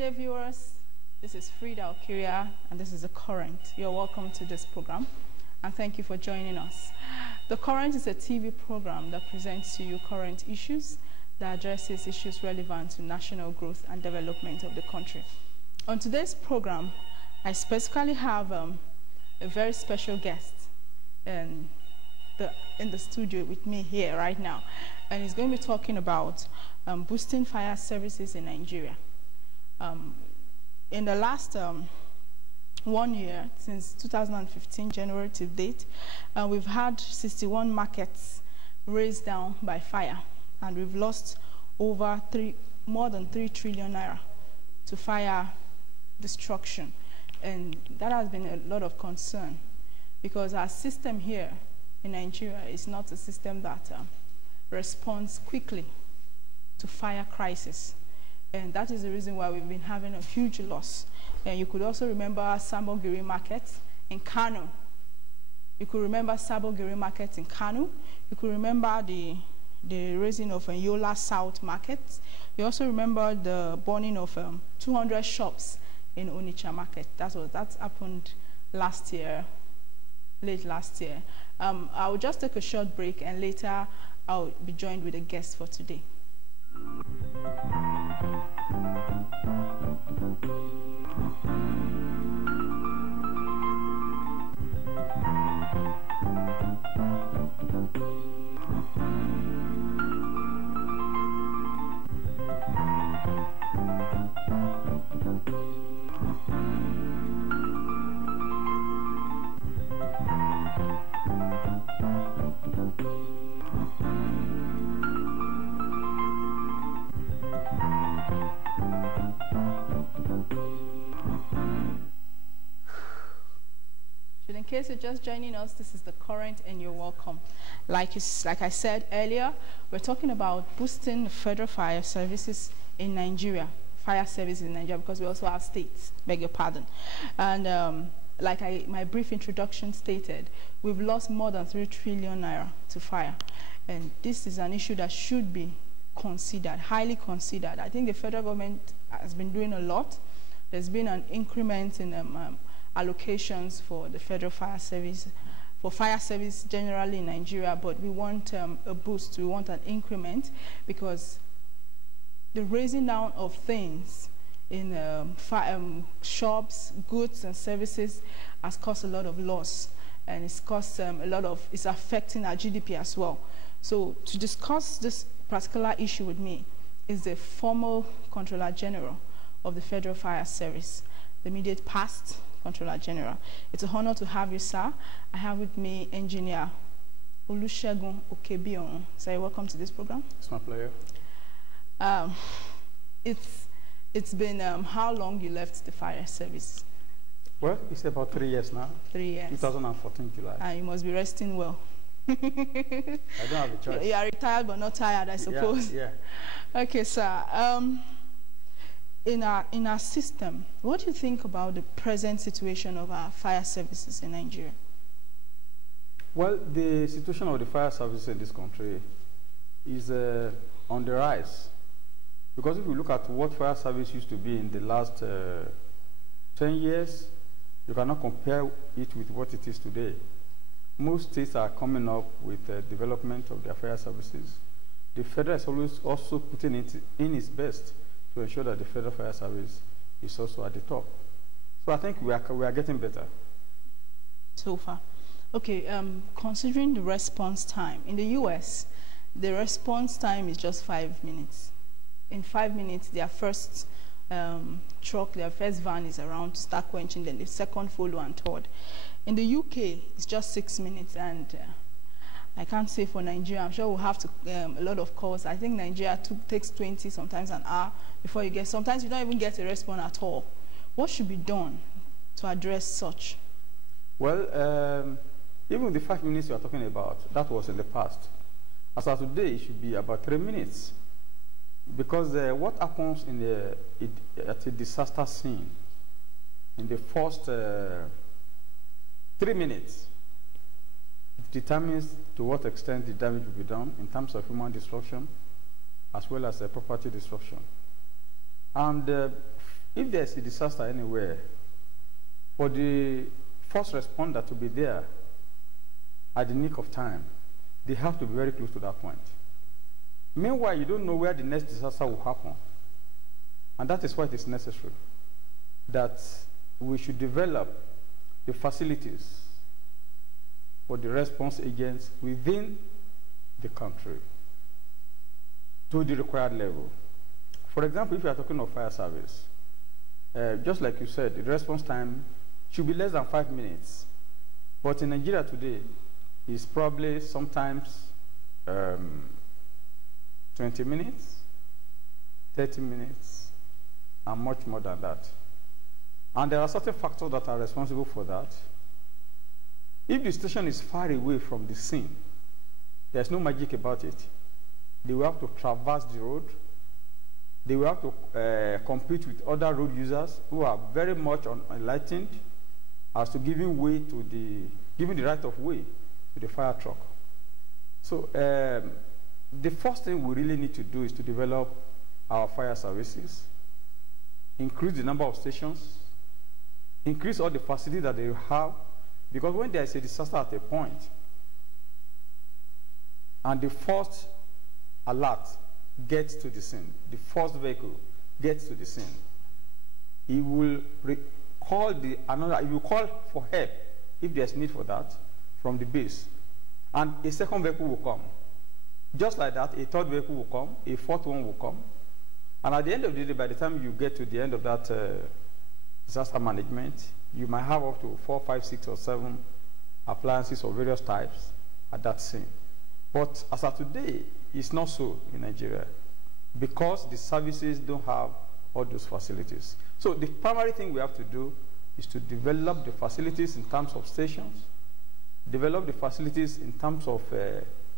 day, viewers. This is Frida Okiria, and this is The Current. You're welcome to this program, and thank you for joining us. The Current is a TV program that presents to you current issues that addresses issues relevant to national growth and development of the country. On today's program, I specifically have a very special guest in the studio with me here right now, and he's going to be talking about boosting fire services in Nigeria. In the last 1 year, since 2015 January to date, we've had 61 markets razed down by fire, and we've lost over more than 3 trillion naira to fire destruction, and that has been a lot of concern because our system here in Nigeria is not a system that responds quickly to fire crisis, and that is the reason why we've been having a huge loss. And you could also remember Sabongiri Market in Kano. You could remember Sabongiri Market in Kano. You could remember the raising of Yola South Market. You also remember the burning of 200 shops in Onitsha Market. That happened last year, late last year. I will just take a short break, and later I'll be joined with a guest for today. In case you're just joining us, this is The Current, and you're welcome. Like I said earlier, we're talking about boosting the federal fire services in Nigeria, fire services in Nigeria, because we also have states, beg your pardon. And like my brief introduction stated, we've lost more than 3 trillion naira to fire. And this is an issue that should be considered, highly considered. I think the federal government has been doing a lot. There's been an increment in allocations for the federal fire service, for fire service generally in Nigeria, but we want a boost, we want an increment, because the raising down of things in shops, goods and services has caused a lot of loss, and it's caused it's affecting our GDP as well. So to discuss this particular issue with me is the former Controller General of the Federal Fire Service, the immediate past Controller General. It's an honor to have you, sir. I have with me Engineer Olusegun Okebion. Sir, welcome to this program. It's my pleasure. It's been how long you left the fire service? Well, it's about 3 years now. 3 years. 2014 July. And you must be resting well. I don't have a choice. You are retired but not tired, I suppose. Yeah. Okay, sir. In our system, what do you think about the present situation of our fire services in Nigeria? Well, the situation of the fire service in this country is on the rise. Because if you look at what fire service used to be in the last 10 years, you cannot compare it with what it is today. Most states are coming up with the development of their fire services. The federal is always also putting it in its best to ensure that the federal fire service is also at the top. So I think we are getting better. So far. Okay, considering the response time, in the US, the response time is just 5 minutes. In 5 minutes, their first truck, their first van is around to start quenching, then the second follow and third. In the UK, it's just 6 minutes, and I can't say for Nigeria. I'm sure we'll have to a lot of calls. I think Nigeria takes 20, sometimes an hour before you get. Sometimes you don't even get a response at all. What should be done to address such? Well, even the 5 minutes you are talking about, that was in the past. As of today, it should be about 3 minutes, because what happens at a disaster scene in the first 3 minutes determines to what extent the damage will be done in terms of human destruction as well as property destruction. And if there's a disaster anywhere, for the first responder to be there at the nick of time, they have to be very close to that point. Meanwhile, you don't know where the next disaster will happen. And that is why it is necessary that we should develop the facilities for the response agents within the country to the required level. For example, if you are talking of fire service, just like you said, the response time should be less than 5 minutes. But in Nigeria today, it's probably sometimes 20 minutes, 30 minutes, and much more than that. And there are certain factors that are responsible for that. If the station is far away from the scene, there's no magic about it. They will have to traverse the road. They will have to compete with other road users who are very much enlightened as to giving the right of way to the fire truck. So the first thing we really need to do is to develop our fire services, increase the number of stations, increase all the facilities that they have, because when there is a disaster at a point, and the first alert gets to the scene, the first vehicle gets to the scene, he will call he will call for help if there's need for that from the base, and a second vehicle will come. Just like that, a third vehicle will come, a fourth one will come, and at the end of the day, by the time you get to the end of that disaster management, you might have up to 4, 5, 6, or 7 appliances of various types at that scene. But as of today, it's not so in Nigeria because the services don't have all those facilities. So the primary thing we have to do is to develop the facilities in terms of stations, develop the facilities in terms of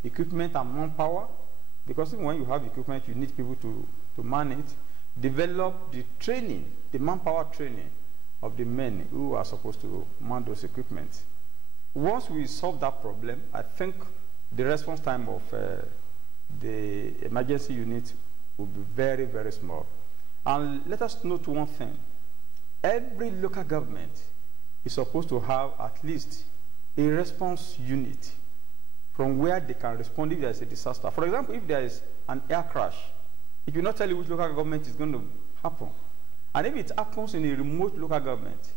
equipment and manpower, because even when you have equipment, you need people to man it. Develop the training, the manpower training of the men who are supposed to man those equipment. Once we solve that problem, I think the response time of the emergency unit will be very, very small. And let us note one thing. Every local government is supposed to have at least a response unit from where they can respond if there is a disaster. For example, if there is an air crash, it will not tell you which local government is going to happen. And if it happens in a remote local government,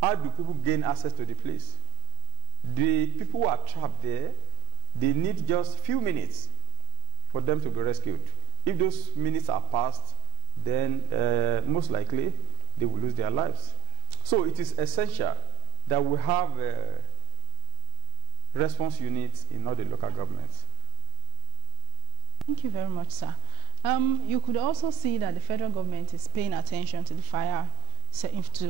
how do people gain access to the place? The people who are trapped there, they need just few minutes for them to be rescued. If those minutes are passed, then most likely they will lose their lives. So it is essential that we have response units in all the local governments. Thank you very much, sir. You could also see that the federal government is paying attention to the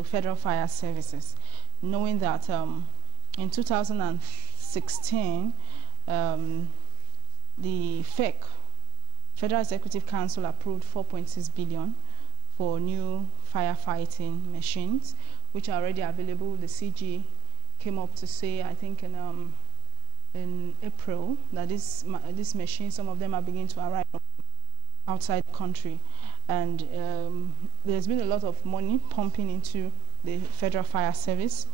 federal fire services, knowing that in 2016, the FEC, Federal Executive Council, approved 4.6 billion for new firefighting machines, which are already available. The CG came up to say, I think in April, that these machines, some of them are beginning to arrive outside the country. And there's been a lot of money pumping into the Federal Fire Service.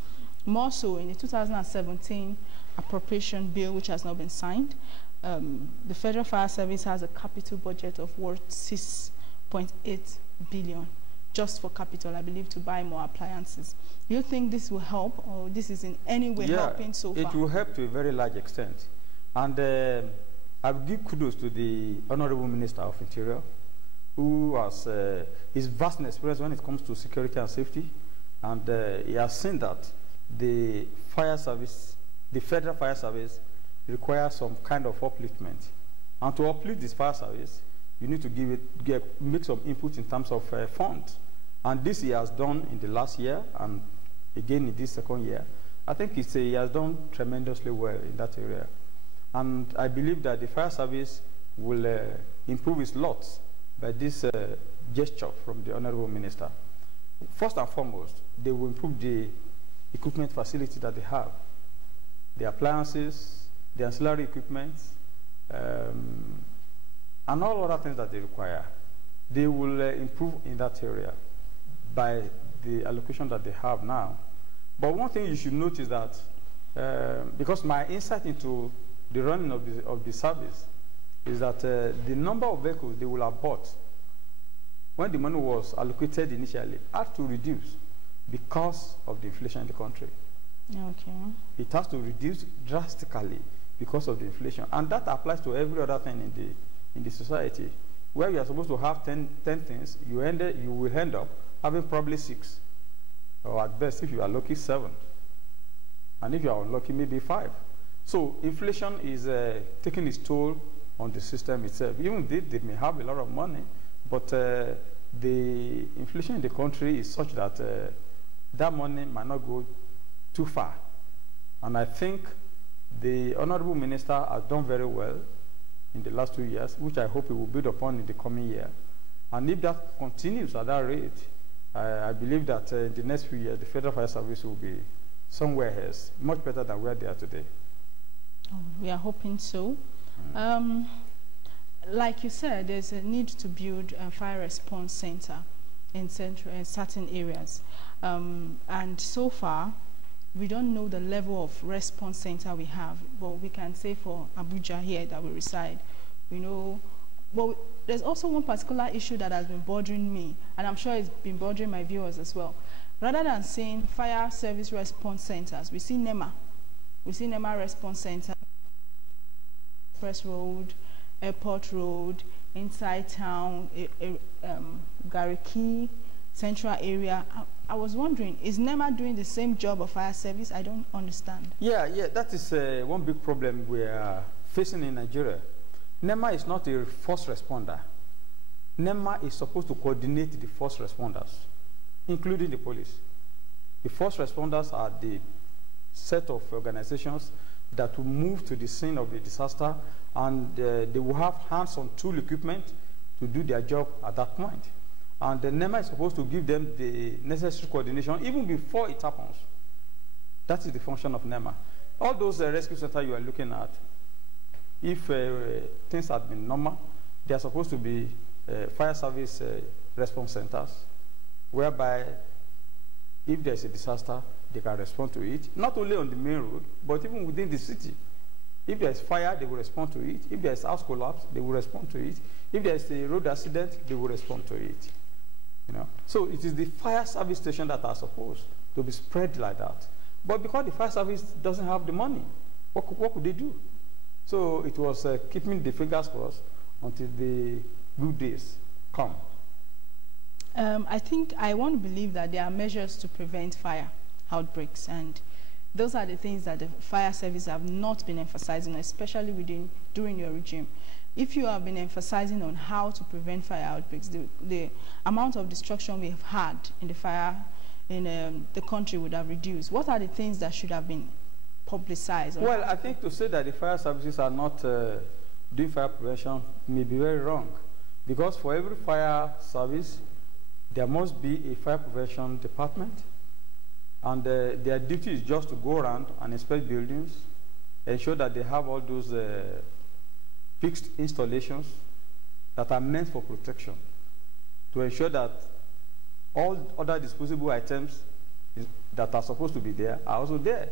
More so in the 2017 appropriation bill, which has not been signed, the Federal Fire Service has a capital budget of worth 6.8 billion just for capital, I believe, to buy more appliances. Do you think this will help, or this is in any way helping so far? It will help to a very large extent. And I will give kudos to the Honorable Minister of Interior, who has his vast experience when it comes to security and safety. And he has seen that the fire service, the Federal Fire Service, requires some kind of upliftment. And to uplift this fire service, you need to make some input in terms of funds. And this he has done in the last year, and again in this second year. I think he has done tremendously well in that area. And I believe that the fire service will improve its lot by this gesture from the Honorable Minister. First and foremost, they will improve the equipment facility that they have, the appliances, the ancillary equipment, and all other things that they require. They will improve in that area by the allocation that they have now. But one thing you should note is that, because my insight into the running of the service is that the number of vehicles they will have bought when the money was allocated initially had to reduce because of the inflation in the country. Okay. It has to reduce drastically because of the inflation. And that applies to every other thing in the society. Where you are supposed to have 10 things, you will end up having probably 6. Or at best, if you are lucky, 7. And if you are unlucky, maybe 5. So inflation is taking its toll on the system itself. Even they may have a lot of money, but the inflation in the country is such that that money might not go too far. And I think the Honorable Minister has done very well in the last 2 years, which I hope he will build upon in the coming year. And if that continues at that rate, I believe that in the next few years, the Federal Fire Service will be somewhere else, much better than where they are today. Oh, we are hoping so. Like you said, there's a need to build a fire response center in certain areas. And so far, we don't know the level of response center we have, but we can say for Abuja here that we reside, we know. But there's also one particular issue that has been bothering me, and I'm sure it's been bothering my viewers as well. Rather than saying fire service response centers, we see NEMA. We see NEMA response center, Press Road, Airport Road, inside town, Gariki, central area. I was wondering, is NEMA doing the same job of fire service? I don't understand. Yeah, that is one big problem we are facing in Nigeria. NEMA is not a first responder. NEMA is supposed to coordinate the first responders, including the police. The first responders are the set of organizations that will move to the scene of the disaster, and they will have hands-on tool equipment to do their job at that point. And the NEMA is supposed to give them the necessary coordination even before it happens. That is the function of NEMA. All those rescue centers you are looking at, if things had been normal, they are supposed to be fire service response centers, whereby if there's a disaster, they can respond to it, not only on the main road, but even within the city. If there's fire, they will respond to it. If there's house collapse, they will respond to it. If there's a road accident, they will respond to it. You know? So it is the fire service station that are supposed to be spread like that. But because the fire service doesn't have the money, what could they do? So it was keeping the fingers crossed until the good days come. I think I want to believe that there are measures to prevent fire outbreaks, and those are the things that the fire service have not been emphasizing, especially during your regime. If you have been emphasizing on how to prevent fire outbreaks, the amount of destruction we have had in the fire in the country would have reduced. What are the things that should have been publicized? Well, I think to say that the fire services are not doing fire prevention may be very wrong, because for every fire service, there must be a fire prevention department, and their duty is just to go around and inspect buildings, ensure that they have all those fixed installations that are meant for protection, to ensure that all other disposable items that are supposed to be there are also there.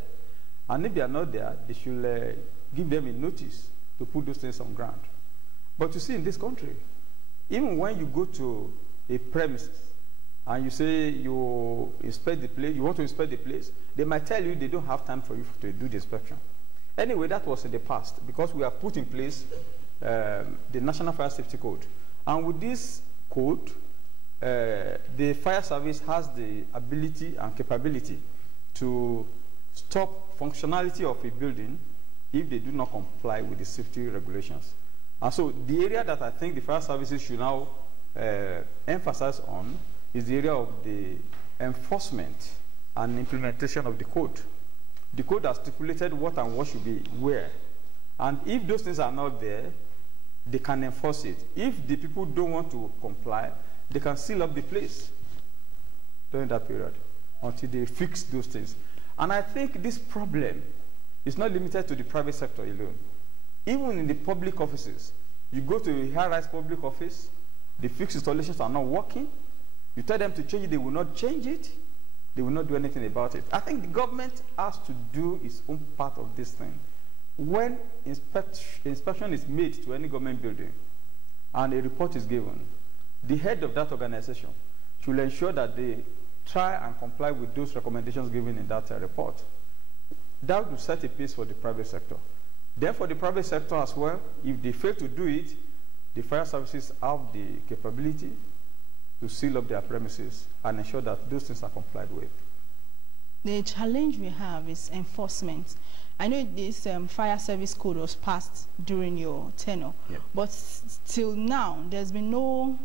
And if they are not there, they should give them a notice to put those things on ground. But you see, in this country, even when you go to a premises and you say you inspect the place, you want to inspect the place, they might tell you they don't have time for you to do the inspection. Anyway, that was in the past, because we have put in place the National Fire Safety Code. And with this code, the fire service has the ability and capability to stop functionality of a building if they do not comply with the safety regulations. And so the area that I think the fire services should now emphasize on is the area of the enforcement and implementation of the code. The code has stipulated what and what should be where. And if those things are not there, they can enforce it. If the people don't want to comply, they can seal up the place during that period until they fix those things. And I think this problem is not limited to the private sector alone. Even in the public offices, you go to a high-rise public office, the fixed installations are not working, You tell them to change it, they will not change it. They will not do anything about it. I think the government has to do its own part of this thing. When inspection is made to any government building and a report is given, the head of that organization should ensure that they try and comply with those recommendations given in that report. That will set a pace for the private sector. Then for the private sector as well, if they fail to do it, the fire services have the capability to seal up their premises and ensure that those things are complied with. The challenge we have is enforcement. I know this fire service code was passed during your tenure, yep. But till now, there's been no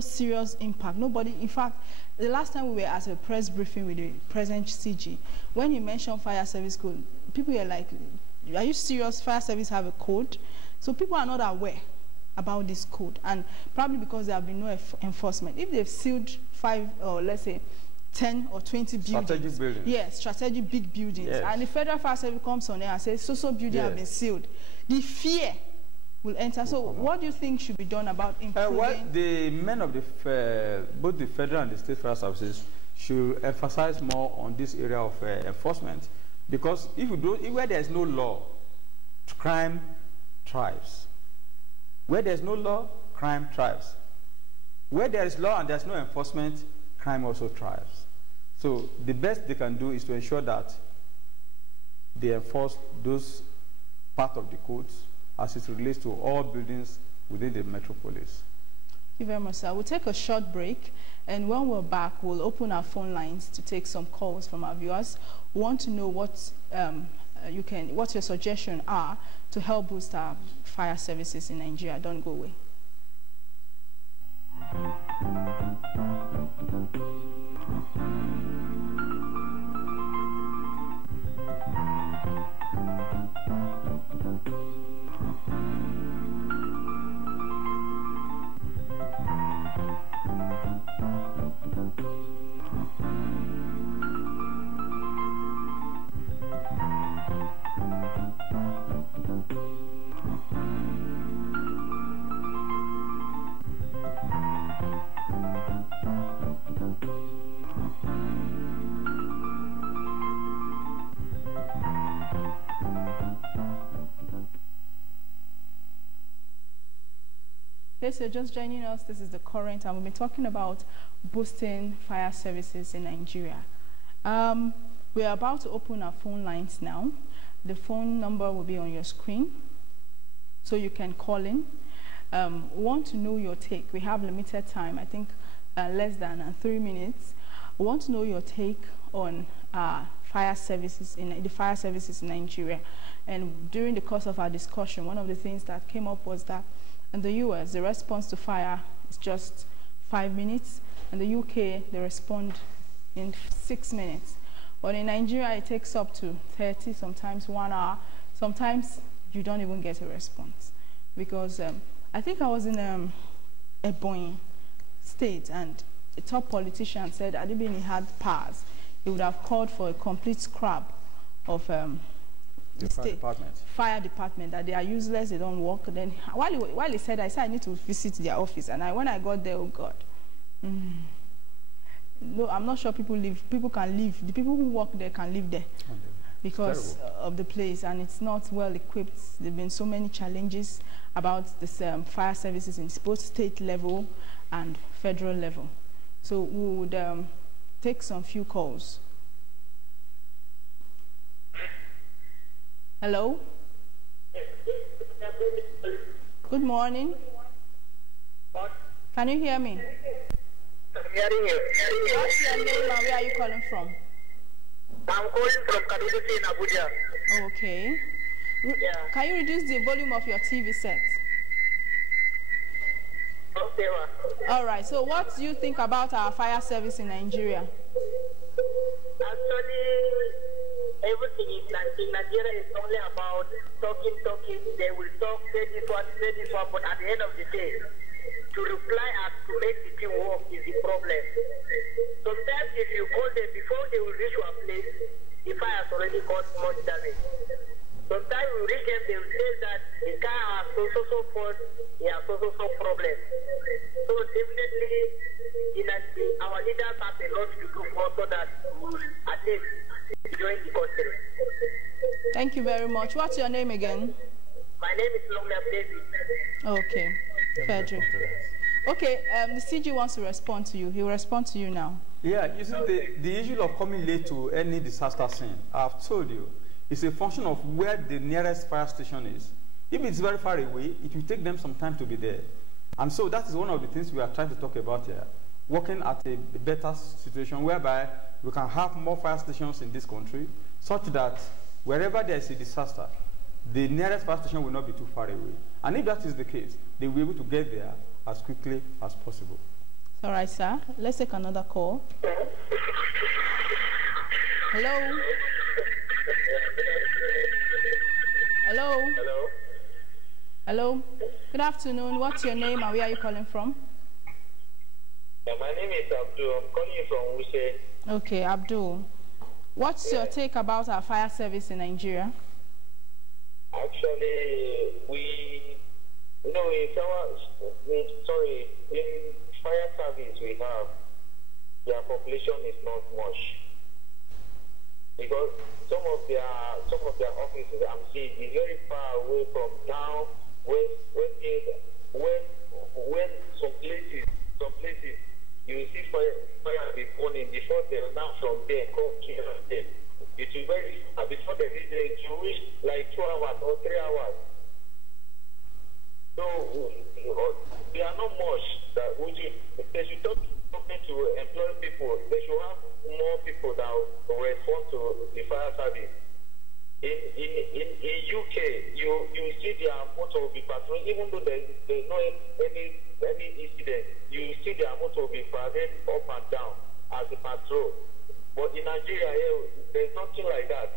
serious impact. Nobody, in fact, the last time we were at a press briefing with the present CG, when he mentioned fire service code, people were like, are you serious? Fire service have a code? So people are not aware about this code, and probably because there have been no enforcement. If they've sealed 5 or let's say 10 or 20 buildings. Strategic buildings. Yes, strategic big buildings. Yes. And the Federal Fire Service comes on there and says, so buildings have been sealed. The fear will enter. So what do you think should be done about improving? Well, the men of both the federal and the state fire services should emphasize more on this area of enforcement. Because where there is no law, crime thrives. Where there is no law, crime thrives. Where there is law and there is no enforcement, crime also thrives. So the best they can do is to ensure that they enforce those part of the codes as it relates to all buildings within the metropolis. Thank you very much, sir. We'll take a short break, and when we're back, we'll open our phone lines to take some calls from our viewers who want to know what what your suggestions are to help boost our fire services in Nigeria. Don't go away. If you're just joining us, this is The Current, and we've been talking about boosting fire services in Nigeria. We're about to open our phone lines now. The phone number will be on your screen, so you can call in. We want to know your take. We have limited time, I think less than 3 minutes. We want to know your take on fire services in the fire services in Nigeria. And during the course of our discussion, one of the things that came up was that in the US, the response to fire is just 5 minutes. In the UK, they respond in 6 minutes. But in Nigeria, it takes up to 30, sometimes 1 hour. Sometimes you don't even get a response. Because I think I was in Ebonyi State, and a top politician said Adibini had powers. He would have called for a complete scrap of the fire department, that they are useless, they don't work. Then while he said, I said I need to visit their office, and when I got there, oh God, no, I'm not sure people can live. The people who work there can live there because of the place, and it's not well equipped. There've been so many challenges about this fire services in both state level and federal level. So we would take some few calls. Hello? Good morning. Can you hear me? I'm hearing you. What's your name and where are you calling from? I'm calling from Kadudusi in Abuja. Okay. Yeah. Can you reduce the volume of your TV set? Okay, all right. So what do you think about our fire service in Nigeria? Actually, everything in Nigeria is only about talking. They will talk, say this one, but at the end of the day, to reply and to make the team work is the problem. Sometimes if you call them before they will reach your place, the fire has already caused much damage. Sometimes we reach them, they will say that the car has so fault, he has so problem. So definitely, our leaders have a lot to do also that at least join the country. Thank you very much. What's your name again? My name is Longnam David. Okay, Frederick. Okay, the CG wants to respond to you. He'll respond to you now. Yeah, you see, the issue of coming late to any disaster scene, I've told you, it's a function of where the nearest fire station is. If it's very far away, it will take them some time to be there. And so that is one of the things we are trying to talk about here, working at a better situation whereby we can have more fire stations in this country, such that wherever there is a disaster, the nearest fire station will not be too far away. And if that is the case, they will be able to get there as quickly as possible. All right, sir. Let's take another call. Hello? Hello? Hello? Hello? Good afternoon. What's your name and where are you calling from? My name is Abdul. I'm calling you from Wuse. Okay, Abdul. What's your take about our fire service in Nigeria? Actually, in fire service we have, their population is not much. Because some of their offices I'm seeing is very far away from town, where some places you see fire be burning before they are now from there come kill them. It will very before they reach there, you reach like 2 hours or 3 hours. So they are not much that they should talk to employ people. They should have more people that will respond to the fire service. In UK, you see their motor will be patrolling, even though there's no any incident. You see their motor will be paraded up and down as a patrol. But in Nigeria here, there's nothing like that.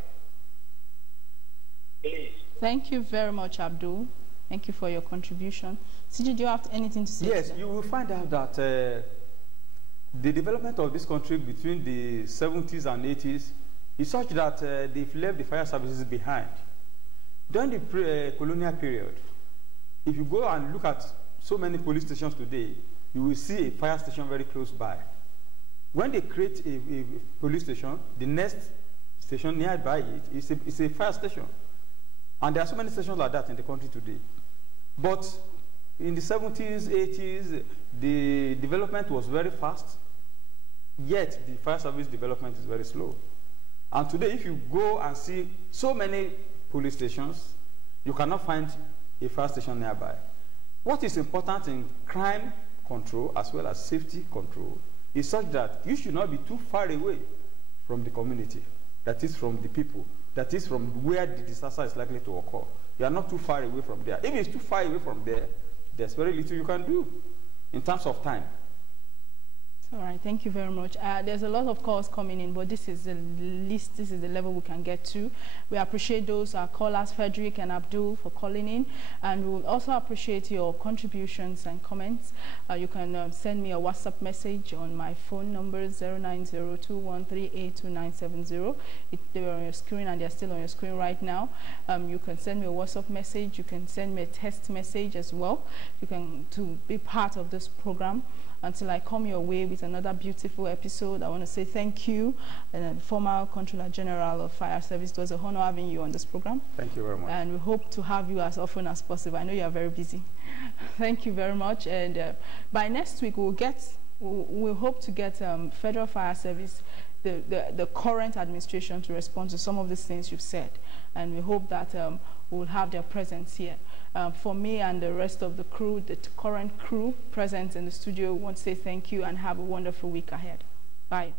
Please. Thank you very much, Abdul. Thank you for your contribution. CG, do you have anything to say? Yes, you will find out that the development of this country between the 70s and 80s is such that they've left the fire services behind. During the colonial period, if you go and look at so many police stations today, you will see a fire station very close by. When they create a police station, the next station nearby it is a fire station. And there are so many stations like that in the country today. But in the 70s, 80s, the development was very fast, yet the fire service development is very slow. And today, if you go and see so many police stations, you cannot find a fire station nearby. What is important in crime control as well as safety control is such that you should not be too far away from the community, that is from the people, that is from where the disaster is likely to occur. You are not too far away from there. If it's too far away from there, there's very little you can do in terms of time. All right, thank you very much. There's a lot of calls coming in, but this is the least, this is the level we can get to. We appreciate those callers, Frederick and Abdul, for calling in, and we will also appreciate your contributions and comments. You can send me a WhatsApp message on my phone number 09021382970. They're on your screen, and they're still on your screen right now. You can send me a WhatsApp message. You can send me a text message as well. You can to be part of this program. Until I come your way with another beautiful episode, I want to say thank you, former Controller General of Fire Service. It was a honor having you on this program. Thank you very much. And we hope to have you as often as possible. I know you are very busy. Thank you very much. And by next week, we'll hope to get Federal Fire Service, the current administration, to respond to some of the things you've said. And we hope that we'll have their presence here. For me and the rest of the crew, the current crew present in the studio, we want to say thank you and have a wonderful week ahead. Bye.